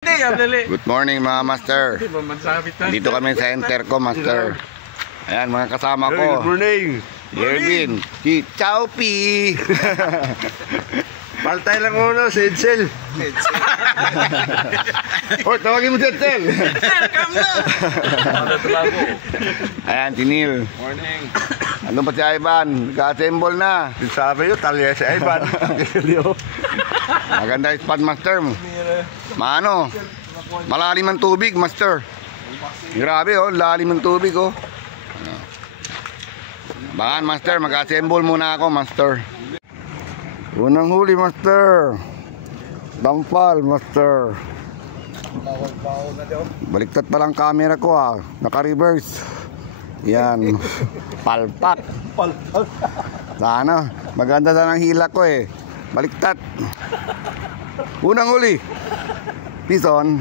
Good morning mga master. Dito kami sa enter ko, master. Ayan mga kasama ko. Good morning. Yervin, si Chowpi. Paltay lang muna si Edsel. Oh, tawagin mo si Edsel. Ayan, si Neil. Morning. Ano pa si Ivan? Nag-assemble na. Sabi nyo, talya si Ivan. Maganda yung spot, master. Maano? Malalim ang tubig, master. Grabe, oh. Lalim ang tubig, oh. Bahan, master. Mag-assemble muna ako, master. Unang huli, master. Dampal, master. Baliktad pa lang camera ko, ah. Naka-reverse. Yan. Palpak. Sana. Maganda na ng hila ko, eh. Baliktad. Unang huli. Pison.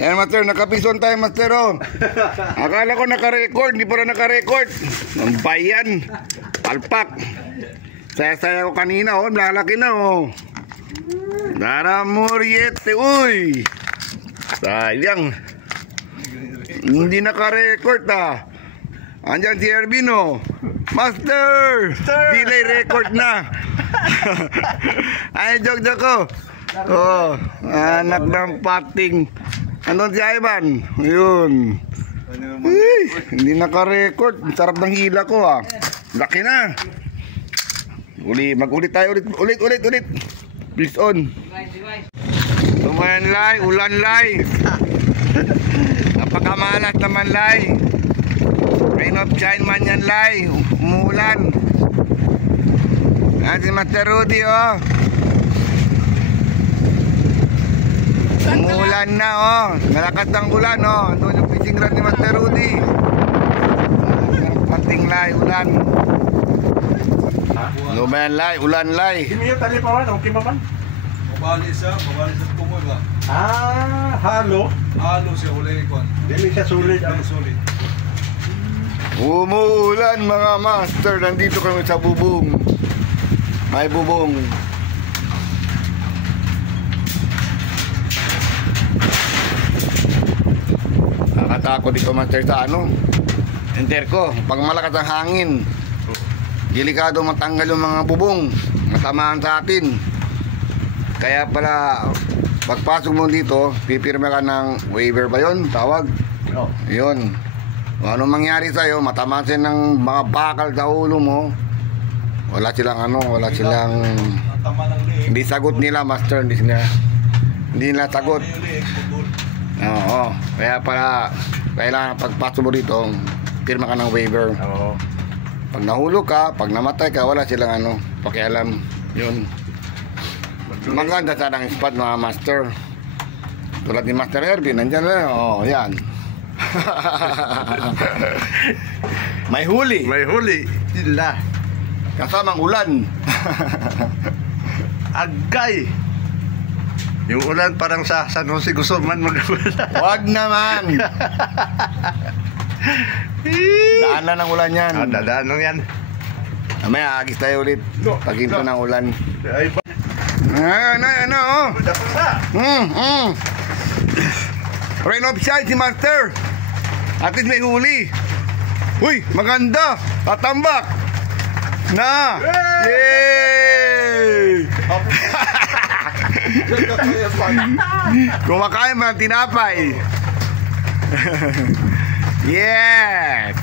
Yan, master. Naka-pison tayo, master, oh. Akala ko naka-record. Hindi pa rin naka-record. Ang bayan. Palpak. Saya-saya ko kanina, oh. Lalaki na, oh. Dara Muriete. Uy. Sayang. Hindi naka-record, ah. Andyan si Ervin, oh. Master. Delay record na. Ay, joke ko. Oh, anak ng pating. Andun si Ivan. Ayun. Hindi naka-record. Sarap ng hila ko, ah. Laki na. Mag-ulit tayo ulit. Please on. Tumayan lay, ulan lay. Napakamalas naman lay. Rain of shine man yan lay. Umuulan. Yan si Master Rudy, oh. Umuulan na, oh. Malakas ng ulan, oh. Doon yung fishing rod ni Master Rudy. Pating lay, ulan. Lumayan lay, ulan lay. Hindi yung tali pa man, okay pa man? Mabali sa tumoy ba? Halo. Halo siya uli ikon. Dili siya sulit. Sulit. Umuulan mga master. Nandito kami sa bubong. May bubong. Nakatakot dito, master, sa ano, enter ko. Pag malakas ang hangin, delikado matanggal yung mga bubong, matamaan sa atin. Kaya pala pagpasok mo dito, pipirma ka ng waiver ba yun? Tawag? Yun. Ano mangyari sa'yo, matamaan sila ng mga bakal sa ulo mo. Wala silang hindi sagot nila, master. Hindi nila sagot. Oo. Kaya pala kailangan pagpasok mo dito, pirma ka ng waiver. Oo. Pag nahulog ka, pag namatay ka, wala silang pakialam. Yun. Maganda sana ang spot, mga master. Tulad ni Master Ervin, nandyan na. Oh, yan. May huli. May huli. Sila. Kasamang ulan. Agay. Yung ulan parang sa San Jose Gusuman mag-ulan. Wag naman. Daan lang ng ulan yan. Dadaan lang yan. Mamaya, agis tayo ulit. Pag-into ng ulan. Ay, oh. Rain of shine si master. At least may huli. Uy, maganda. Tatambak. Na. Yay! Kumakain mo ng tinapay. Yes.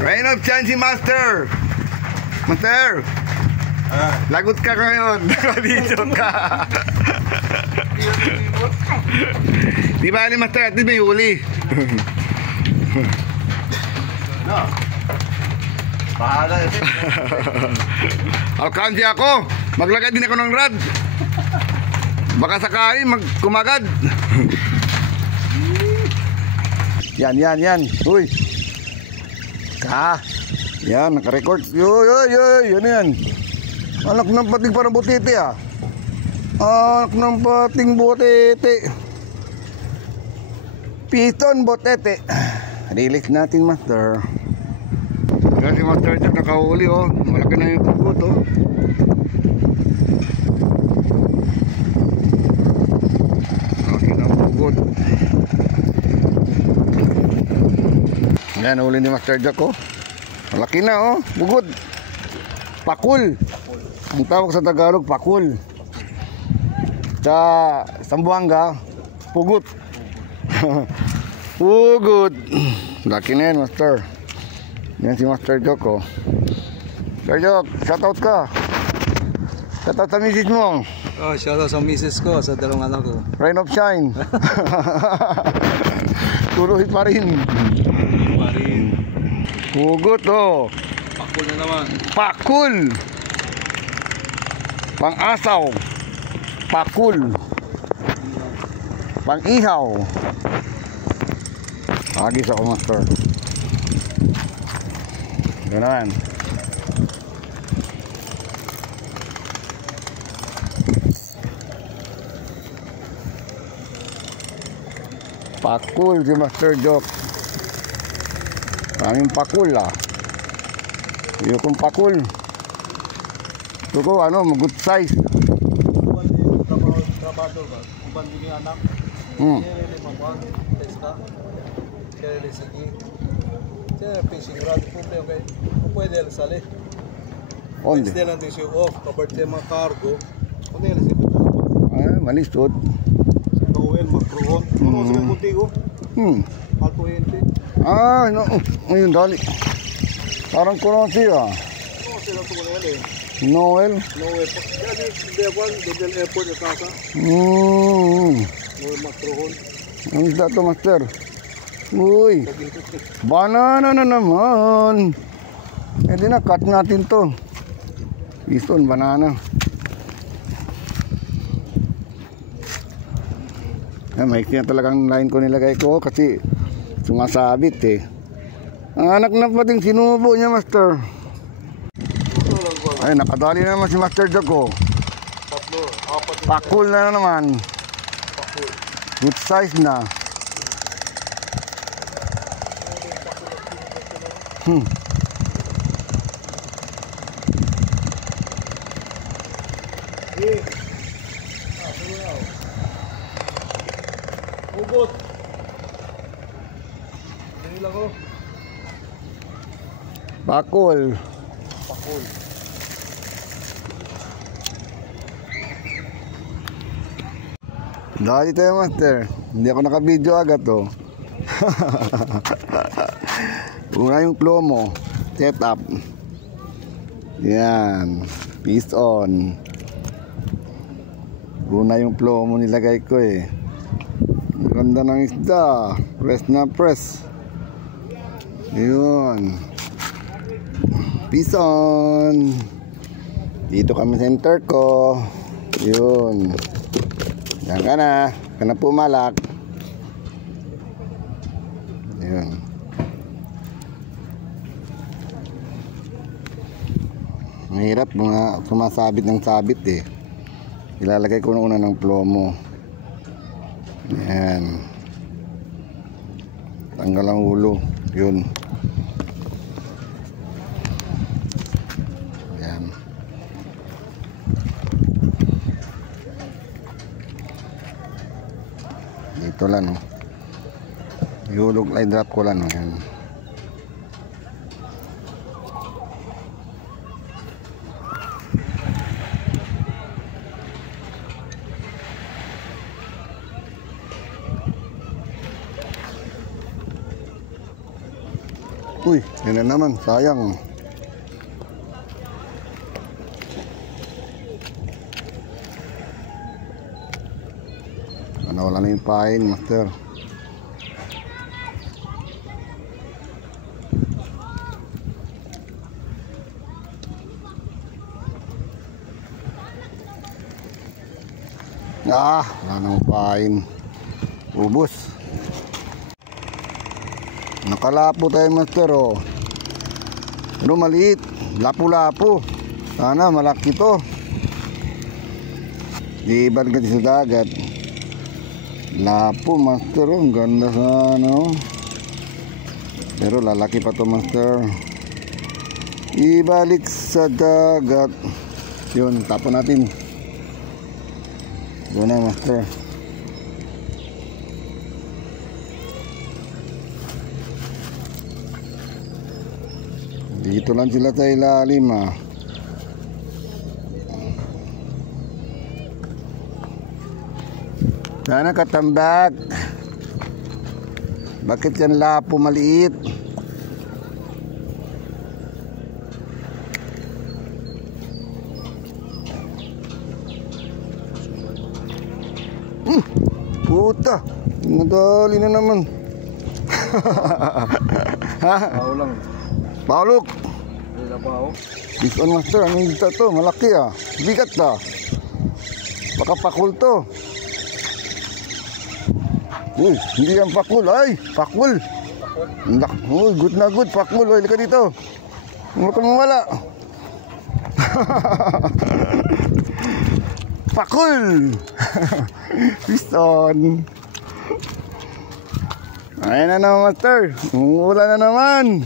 Rain of shine si master. Master. Lagot ka ngayon. Dito ka. Di ba, master, at least may huli. no. Bahala yun. Alkansi ako. Maglagay din ako ng rad. Baka sakali kumagad. Yan. Uy. Yan, naka-record. Yan. Anak ng pating parang butete, ah. Anak ng pating butete. Piston butete. Release natin, master. Kasi master dyan nakahuli, oh. Malaki na yung pugot, oh. Yan, huli ni Master Jack, oh. Malaki na, oh. Bugod. Pakul. Ang tawag sa Tagalog, pakul. Sa Zamboanga, pugot. Pugot. Laki na yan, Master. Yan si Master Jack, oh. Master Jack, shoutout ka. Shoutout sa misis mo. Oh, shoutout sa misis ko, sa dalawang anak ko. Rain of shine. Tuloy pa rin. Marin. Hugot, oh. Pakul na naman. Pakul. Pang-asaw. Pakul. Pang-ihaw. Agis ako, Master. Gano'n. Pakul si Master Jack. Maraming pakul, ah. Yung pakul. Ito ko, ano, good size. Trabaho ba? Uban din yung anak. Hmm. Kaya rin mabuhan. Testa. Kaya rin sige. Kaya fishing rod po kayo. Kung pwede lang sali. Onde? Pwede lang din siya off. Kapag siya mga cargo. Kung nila siya pito. Ay, malisod. Noel, magkruhon. Ano sila kuntigo? Alto hente. Ah, no. Ayun, dali. Parang kurang siya. Ano sila ito na yan eh? Noel. Noel. Kaya di ako, Dodel Airport yung kasa. Noel, magkruhon. Ang isda to, Master. Uy. Banana na naman. Eh di na, cut natin to. Piston, banana. Eh, maikli na talagang line ko nilagay ko kasi sumasabit eh. Ang anak na pating sinubo niya, Master. Ay, nakadali na naman si Master Jack ko. Tatlo, apat. Pakul na naman. Pakul. Good size na. Ugot. Dali lang ko. Pakul. Pakul. Dali tayo, Master. Hindi ako naka-video agad to. Una yung plomo. Set up. Yan. Piston. Una yung plomo nilagay ko eh. Ang ganda ng isda. Press na press. Yun. Piston. Dito kami center ko. Yun. Yan ka na. Ka na pumalak. Yun. Mahirap mga sumasabit ng sabit eh. Ilalagay ko na una ng plomo. Yan. Tanggal ang ulo. Yun. Yan. Dito lang. Ihulog, ay drop ko lang. Yan. Uy, yun na naman, sayang. Wala na yung pain, Master. Ah, wala nang pain. Ubus. Nakalapo tayo, Master, oh. Pero maliit, lapu-lapu. Sana malaki to. Iban ka sa dagat. Lapo, Master, oh. Ang ganda sana, oh. Pero lalaki pa to, Master. Ibalik sa dagat. Yun, tapon natin. Doon na, Master. Dito lang sila sa ilalim ah. Sana katambak. Bakit yan lapo maliit? Puta, nadali na naman. Ha? Bao lang. Paulok. Hindi na bao. Fish on master, ano yung to? Malaki ah. Bigat ah. Baka pakul to. Uy, hindi yan pakul. Ay, pakul. Uy, good na good. Pakul. Uy, lika dito. Huwag ka mawala. Pakul. Piston. Ayan na naman, master. Umuulan na naman.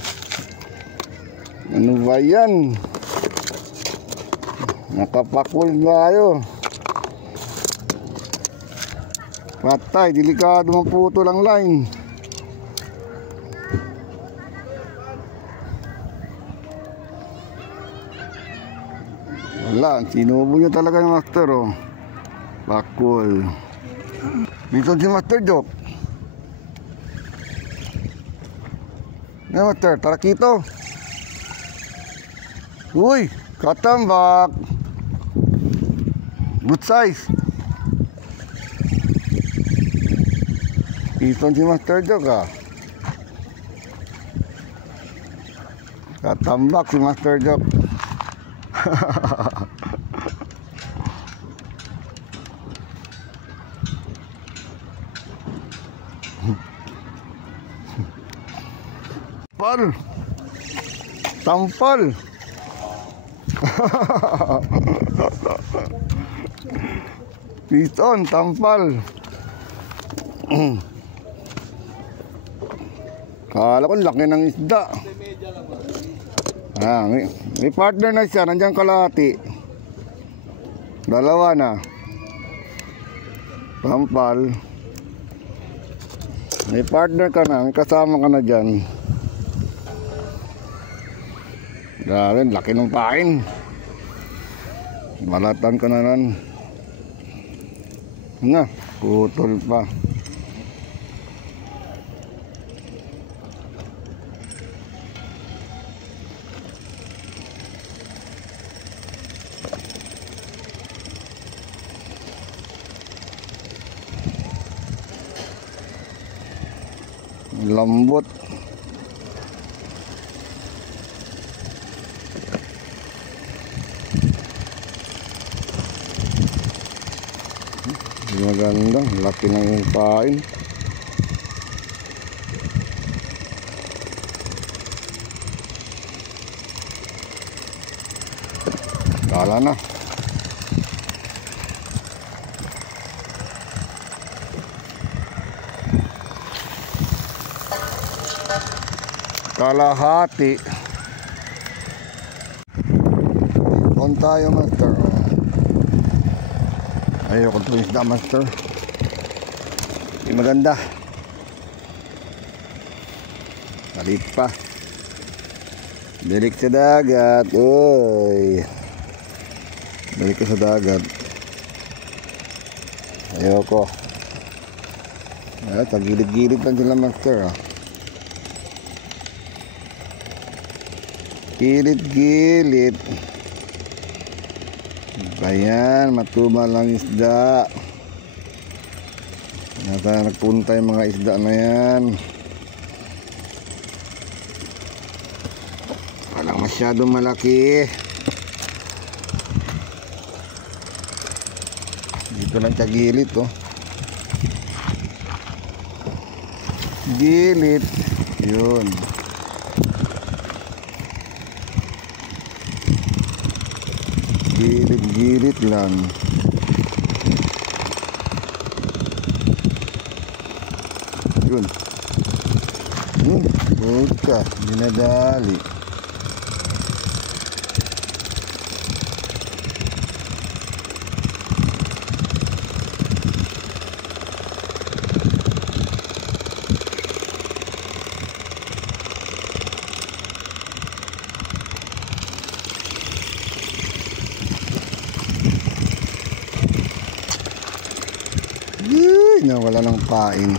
Ano ba yan? Nakapakul tayo. Patay, delikado maputol ang line. Wala, sinubo nyo talaga yung master oh. Pakul. Dito si Master Joke. Master, tara kito. Uy, katambak. Good size. Ito si Master Joke ah. Katambak si Master Joke. Tampal. Piston, tampal. Kala ko laki ng isda. Ah, may partner na siya, nandiyan kalahati. Dalawa na. Tampal. May partner ka na, may kasama ka na dyan. Grabe, laki ng pain. Balatan ka na rin. Na, putol pa. Lambot. Maganda, laki ng pain. Kala na. Kalahati. On tayo, master. Ayoko ito isda, master. Hindi maganda. Malit pa. Balik sa dagat. Uy. Balik ka sa dagat. Ayoko. Tagilid-gilid lang sila, master. Gilid-gilid. Ayan, matumal lang isda. Nasa nagpunta yung mga isda na yan. Walang masyadong malaki. Dito lang sa gilid oh. Gilid. Yun. Gilid-gilid lang. Yun. Buka, dinadali. Nawala ng pain.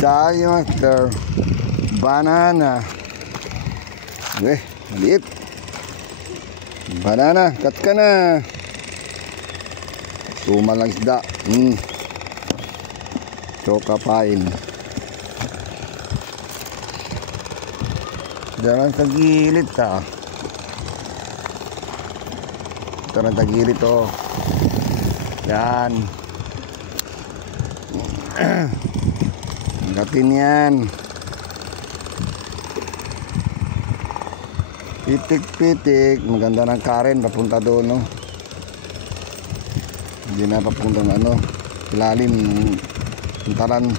Dahil master. Banana. Maliit. Banana, cut ka na. Tumal lang isda. Choka pain. Diyan sa gilid ta. Ito na sa gilid to. Yan. Gatin yan. Pitik-pitik. Maganda ng Karen. Papunta doon, no? Hindi na papunta ng ano. Ilalim. Puntaran.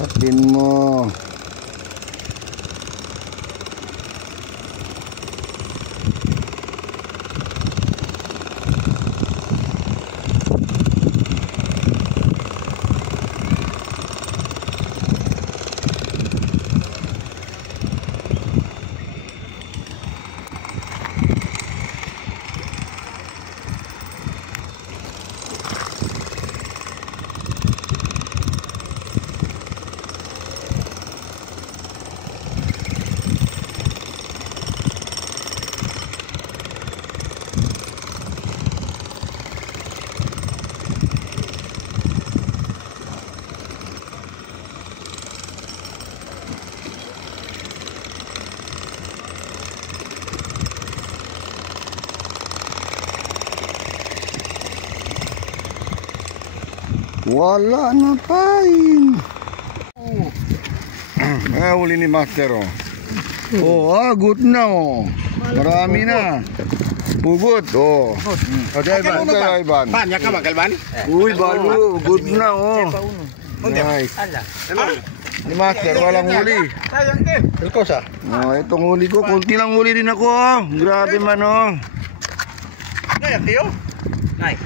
Gatin mo. Wala na pain. Huli ni master, oh. Good na, oh. Marami na. Pugot, oh. Ivan. Banyak ka magalban? Uy, balo. Good na, oh. Nice. Ni master, walang huli. Sayang din. Elkosa. Itong huli ko, kunti lang huli din ako, oh. Grabe man, oh. Ngayon, Tio? Nice.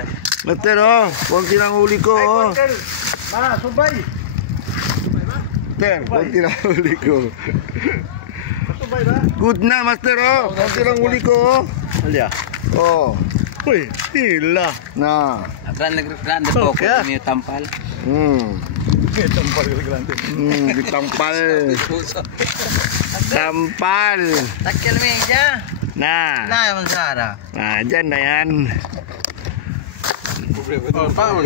Master, oh. Kunti lang huli ko, oh. Ba, subay. Master, kunti lang huli ko. Subay ba? Good na, master, oh. Kunti lang huli ko, oh. Alya. Oh. Uy, hila. Na. Grande po ko yung tampal. Tampal ka grande. Ditampal. Tampal. Takil meja. Na. Na yung Sara. Dyan na yan. Paon.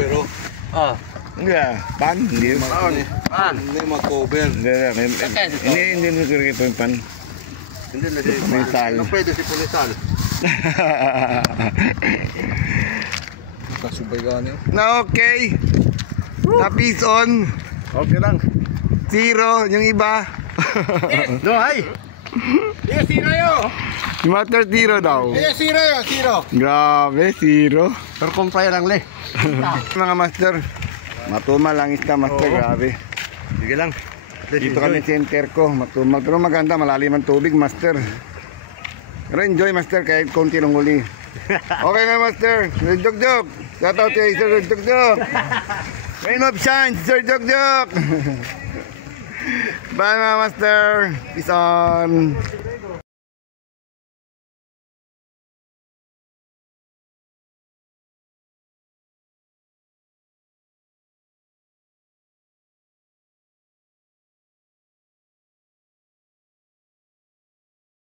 Oh. Enggak, pan. Hindi. Man. Hindi mag-cover. Hindi mo kaya po yung pan. Hindi na si Pulisal. Não pwede si Pulisal. Kasubay gani. Na okay. Tapis on. Okay lang. 0 yung iba. No, ay. Yes, zero yo. Yung master 0 daw. Yes, zero yo, zero. Grabe, 0. Pero kumpay lang le. Mga master. Matumal lang isda, master. Grabe. Sige lang. Dito kami center ko. Matumal. Pero maganda, malalim ang tubig, master. Pero enjoy, master, kahit konti lang huli. Okay na, master. Sir Jok. Shout out kay Sir Jok. Rain of shine, Sir Jok. Bye, mga master. Peace on.